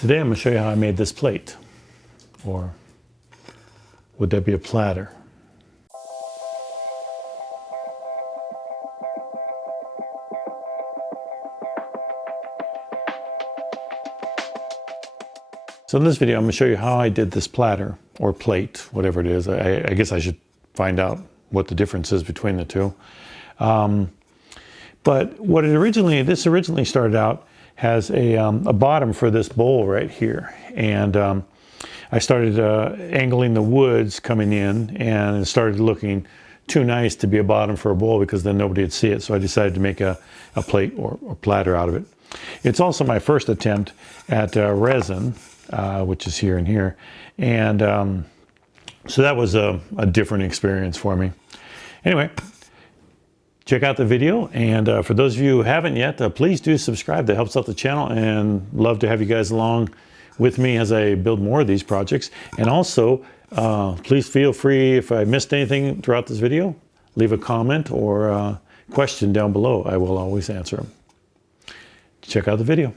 Today I'm going to show you how I made this plate, or would that be a platter? So in this video I'm going to show you how I did this platter, or plate, whatever it is. I guess I should find out what the difference is between the two. But what this originally started out has a bottom for this bowl right here, and I started angling the woods coming in, and it started looking too nice to be a bottom for a bowl because then nobody would see it. So I decided to make a plate or platter out of it. It's also my first attempt at resin, which is here and here, and so that was a different experience for me. Anyway, check out the video, and for those of you who haven't yet, please do subscribe. That helps out the channel, and love to have you guys along with me as I build more of these projects. And also, please feel free, if I missed anything throughout this video, leave a comment or question down below. I will always answer them. Check out the video.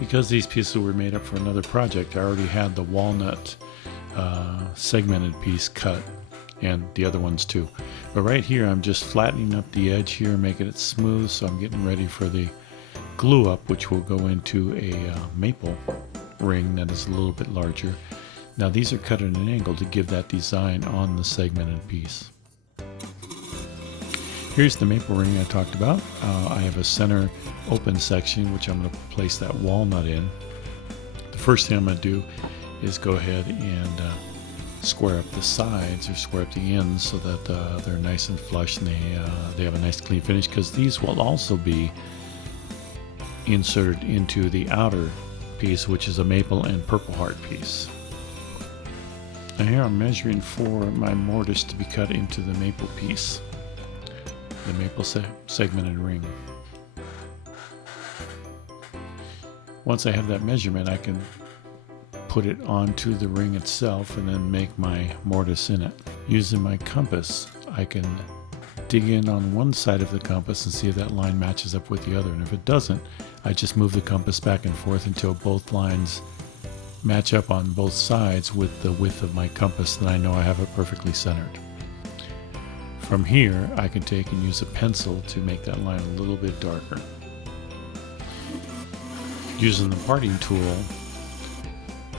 Because these pieces were made up for another project, I already had the walnut segmented piece cut, and the other ones too. But right here I'm just flattening up the edge here, making it smooth, so I'm getting ready for the glue up, which will go into a maple ring that is a little bit larger. Now these are cut at an angle to give that design on the segmented piece. Here's the maple ring I talked about. I have a center open section which I'm going to place that walnut in. The first thing I'm going to do is go ahead and square up the sides, or square up the ends, so that they're nice and flush and they have a nice clean finish, because these will also be inserted into the outer piece, which is a maple and purple heart piece. Now here I'm measuring for my mortise to be cut into the maple piece, the maple segmented ring. Once I have that measurement, I can put it onto the ring itself and then make my mortise in it. Using my compass, I can dig in on one side of the compass and see if that line matches up with the other, and if it doesn't, I just move the compass back and forth until both lines match up on both sides with the width of my compass, then I know I have it perfectly centered. From here, I can take and use a pencil to make that line a little bit darker. Using the parting tool,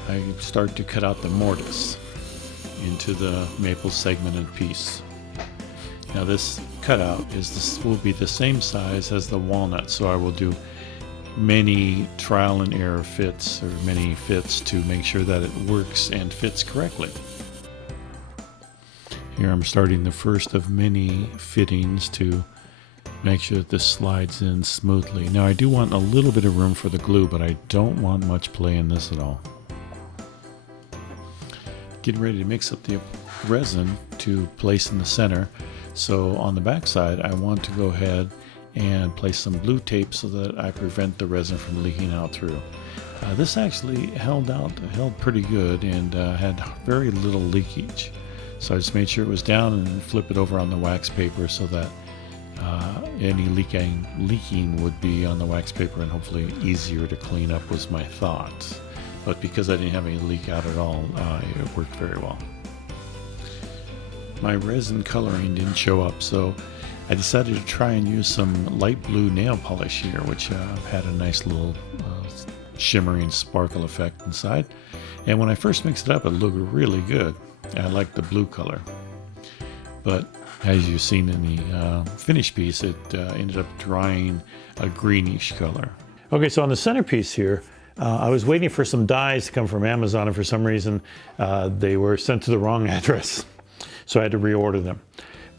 I start to cut out the mortise into the maple segmented piece. Now this cutout will be the same size as the walnut, so I will do many trial and error fits, or many fits, to make sure that it works and fits correctly. Here I'm starting the first of many fittings to make sure that this slides in smoothly. Now I do want a little bit of room for the glue, but I don't want much play in this at all. Getting ready to mix up the resin to place in the center. So on the back side, I want to go ahead and place some blue tape so that I prevent the resin from leaking out through. This actually held pretty good, and had very little leakage. So I just made sure it was down and flip it over on the wax paper so that any leaking would be on the wax paper, and hopefully easier to clean up was my thought. But because I didn't have any leak out at all, it worked very well. My resin coloring didn't show up, so I decided to try and use some light blue nail polish here, which had a nice little shimmering sparkle effect inside. And when I first mixed it up, it looked really good. I liked the blue color. But as you've seen in the finished piece, it ended up drying a greenish color. Okay, so on the centerpiece here, I was waiting for some dies to come from Amazon, and for some reason they were sent to the wrong address, so I had to reorder them.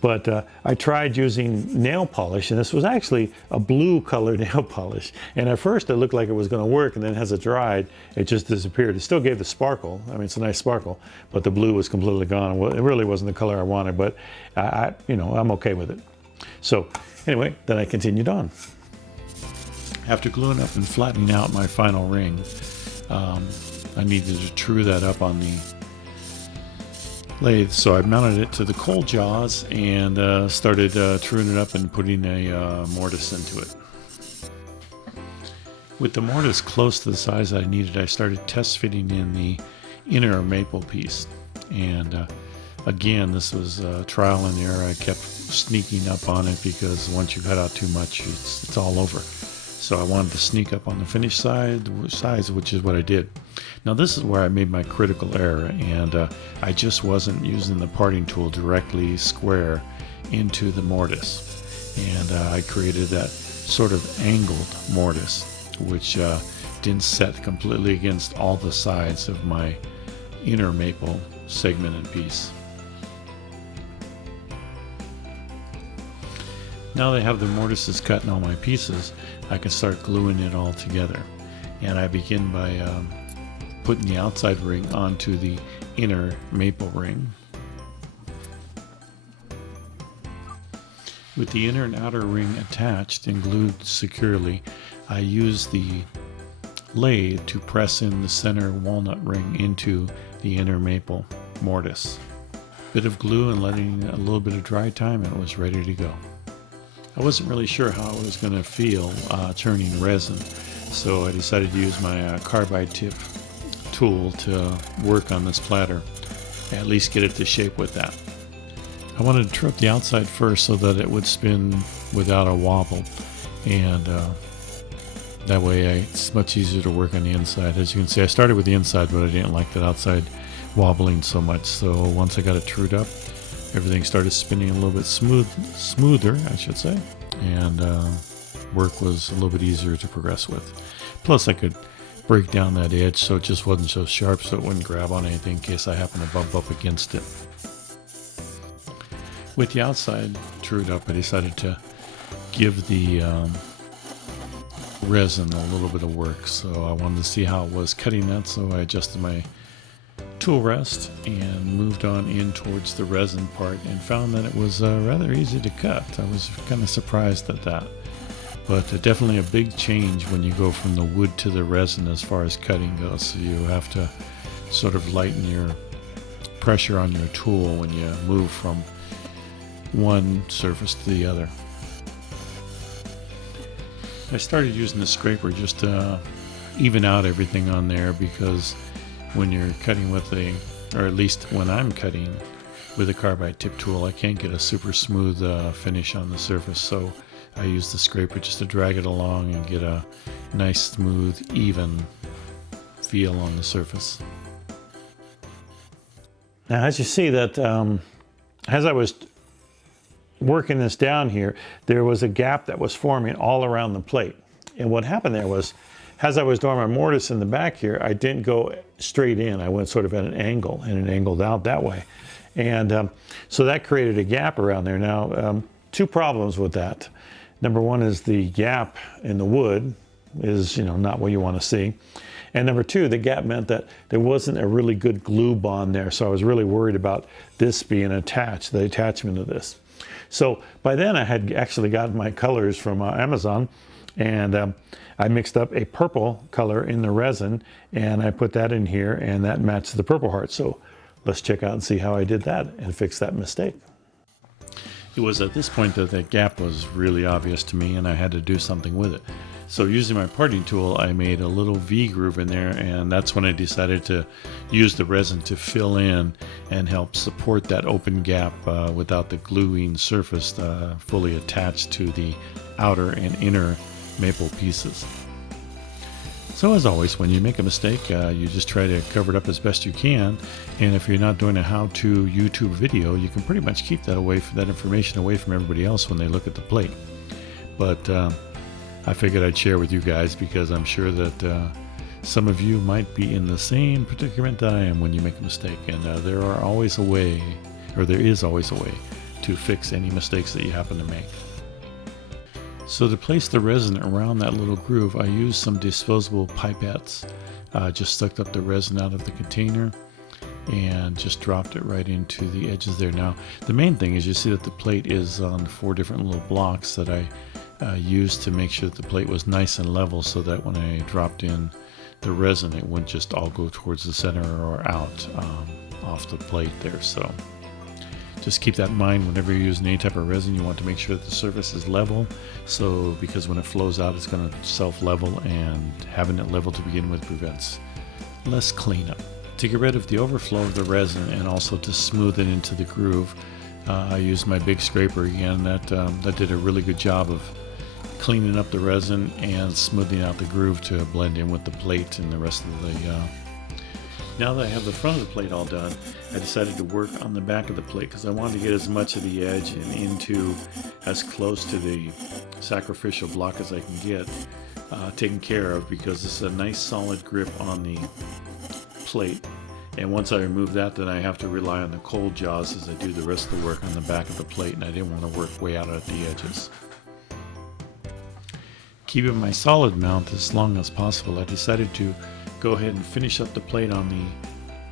But I tried using nail polish, and this was actually a blue colored nail polish. And at first it looked like it was going to work, and then as it dried, it just disappeared. It still gave the sparkle. I mean, it's a nice sparkle, but the blue was completely gone. It really wasn't the color I wanted, but I'm okay with it. So anyway, then I continued on. After gluing up and flattening out my final ring, I needed to true that up on the lathe, so I mounted it to the cold jaws and started truing it up and putting a mortise into it. With the mortise close to the size that I needed, I started test fitting in the inner maple piece. And again, this was trial and error. I kept sneaking up on it because once you cut out too much, it's all over. So I wanted to sneak up on the finished size, which is what I did. Now this is where I made my critical error, and I just wasn't using the parting tool directly square into the mortise. And I created that sort of angled mortise, which didn't set completely against all the sides of my inner maple segmented piece. Now that I have the mortises cut in all my pieces, I can start gluing it all together. And I begin by putting the outside ring onto the inner maple ring. With the inner and outer ring attached and glued securely, I use the lathe to press in the center walnut ring into the inner maple mortise. Bit of glue and letting a little bit of dry time, and it was ready to go. I wasn't really sure how it was going to feel turning resin, so I decided to use my carbide tip tool to work on this platter, at least get it to shape with that. I wanted to trim the outside first so that it would spin without a wobble, and that way it's much easier to work on the inside. As you can see, I started with the inside, but I didn't like that outside wobbling so much, so once I got it trued up, everything started spinning a little bit smoother, I should say, and work was a little bit easier to progress with. Plus I could break down that edge so it just wasn't so sharp, so it wouldn't grab on anything in case I happen to bump up against it. With the outside trued up, I decided to give the resin a little bit of work, so I wanted to see how it was cutting that, so I adjusted my tool rest and moved on in towards the resin part and found that it was rather easy to cut. I was kind of surprised at that, but definitely a big change when you go from the wood to the resin as far as cutting goes. So you have to sort of lighten your pressure on your tool when you move from one surface to the other. I started using the scraper just to even out everything on there, because when you're cutting with or at least when I'm cutting with a carbide tip tool, I can't get a super smooth finish on the surface, so I use the scraper just to drag it along and get a nice, smooth, even feel on the surface. Now, as you see that, as I was working this down here, there was a gap that was forming all around the plate. And what happened there was, as I was doing my mortise in the back here, I didn't go straight in. I went sort of at an angle, and it angled out that way. And so that created a gap around there. Now, two problems with that. Number one is the gap in the wood is, not what you want to see. And number two, the gap meant that there wasn't a really good glue bond there. So I was really worried about this being attached, the attachment of this. So by then I had actually gotten my colors from Amazon, and I mixed up a purple color in the resin, and I put that in here, and that matched the Purple Heart. So let's check out and see how I did that and fix that mistake. It was at this point that that gap was really obvious to me, and I had to do something with it. So using my parting tool, I made a little V groove in there, and that's when I decided to use the resin to fill in and help support that open gap without the gluing surface fully attached to the outer and inner maple pieces. So as always, when you make a mistake, you just try to cover it up as best you can, and if you're not doing a how-to YouTube video, you can pretty much keep that information away from everybody else when they look at the plate. But I figured I'd share with you guys, because I'm sure that some of you might be in the same predicament that I am when you make a mistake, and there is always a way to fix any mistakes that you happen to make. So to place the resin around that little groove, I used some disposable pipettes. Just sucked up the resin out of the container and just dropped it right into the edges there. Now, the main thing is you see that the plate is on 4 different little blocks that I used to make sure that the plate was nice and level, so that when I dropped in the resin, it wouldn't just all go towards the center or out off the plate there. So Just keep that in mind whenever you're using any type of resin. You want to make sure that the surface is level, so because when it flows out it's going to self-level, and having it level to begin with prevents less cleanup. To get rid of the overflow of the resin and also to smooth it into the groove, I used my big scraper again. That did a really good job of cleaning up the resin and smoothing out the groove to blend in with the plate and the rest of the Now that I have the front of the plate all done, I decided to work on the back of the plate because I wanted to get as much of the edge and into as close to the sacrificial block as I can get taken care of, because this is a nice solid grip on the plate. And once I remove that, then I have to rely on the cold jaws as I do the rest of the work on the back of the plate, and I didn't want to work way out at the edges. Keeping my solid mount as long as possible, I decided to go ahead and finish up the plate on the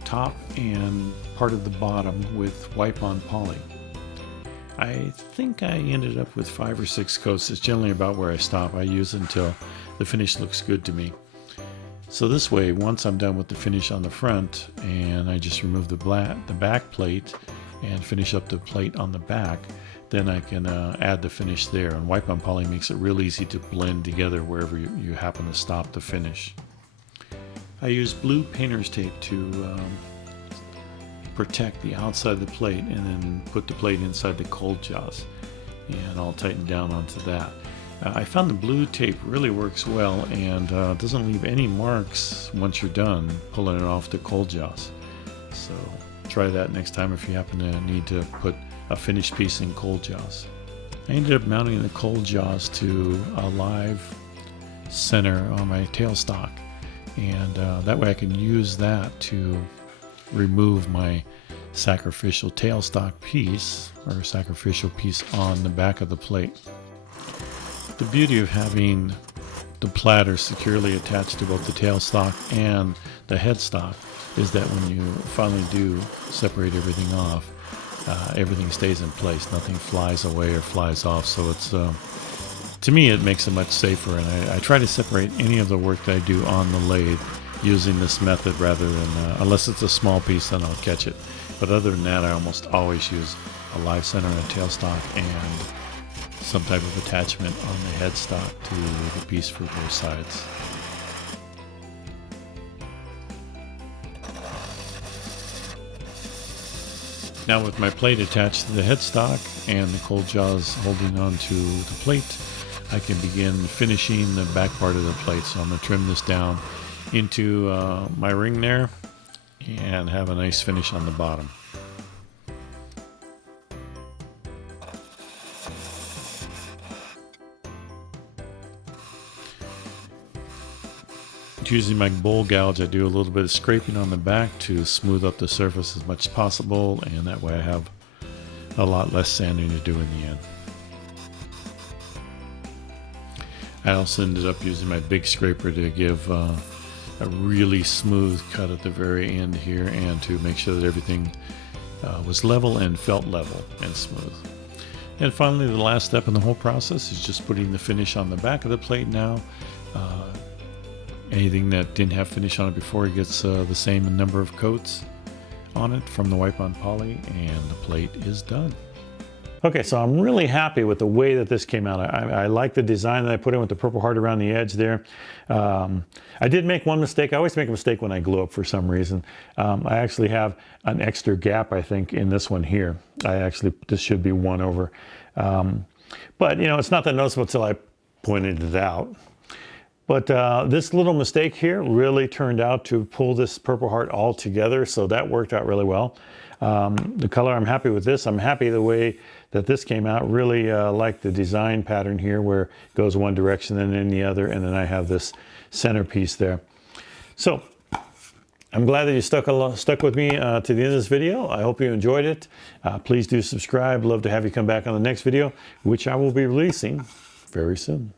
top and part of the bottom with wipe-on poly. I think I ended up with 5 or 6 coats. It's generally about where I stop. I use until the finish looks good to me. So this way, once I'm done with the finish on the front and I just remove the back plate and finish up the plate on the back, then I can add the finish there. And wipe-on poly makes it real easy to blend together wherever you happen to stop the finish. I use blue painter's tape to protect the outside of the plate, and then put the plate inside the cold jaws, and I'll tighten down onto that. I found the blue tape really works well and doesn't leave any marks once you're done pulling it off the cold jaws. So try that next time if you happen to need to put a finished piece in cold jaws. I ended up mounting the cold jaws to a live center on my tailstock, and that way I can use that to remove my sacrificial tailstock piece, or sacrificial piece, on the back of the plate. The beauty of having the platter securely attached to both the tailstock and the headstock is that when you finally do separate everything off, everything stays in place. Nothing flies away or flies off. So it's to me, it makes it much safer. And I try to separate any of the work that I do on the lathe using this method rather than, unless it's a small piece, then I'll catch it. But other than that, I almost always use a live center and a tailstock and some type of attachment on the headstock to the piece for both sides. Now with my plate attached to the headstock and the cold jaws holding onto the plate, I can begin finishing the back part of the plate. So I'm going to trim this down into my ring there and have a nice finish on the bottom. Using my bowl gouge, I do a little bit of scraping on the back to smooth up the surface as much as possible, and that way I have a lot less sanding to do in the end. I also ended up using my big scraper to give a really smooth cut at the very end here, and to make sure that everything was level and felt level and smooth. And finally, the last step in the whole process is just putting the finish on the back of the plate now. Anything that didn't have finish on it before gets the same number of coats on it from the wipe-on poly, and the plate is done. Okay, so I'm really happy with the way that this came out. I like the design that I put in with the Purple Heart around the edge there. I did make one mistake. I always make a mistake when I glue up for some reason. I actually have an extra gap, I think, in this one here. This should be 1 over. But, you know, it's not that noticeable until I pointed it out. But this little mistake here really turned out to pull this Purple Heart all together, so that worked out really well. The color, I'm happy with this. I'm happy the way that this came out. Really like the design pattern here, where it goes one direction and then the other, and then I have this centerpiece there. So I'm glad that you stuck with me to the end of this video. I hope you enjoyed it. Please do subscribe. Love to have you come back on the next video, which I will be releasing very soon.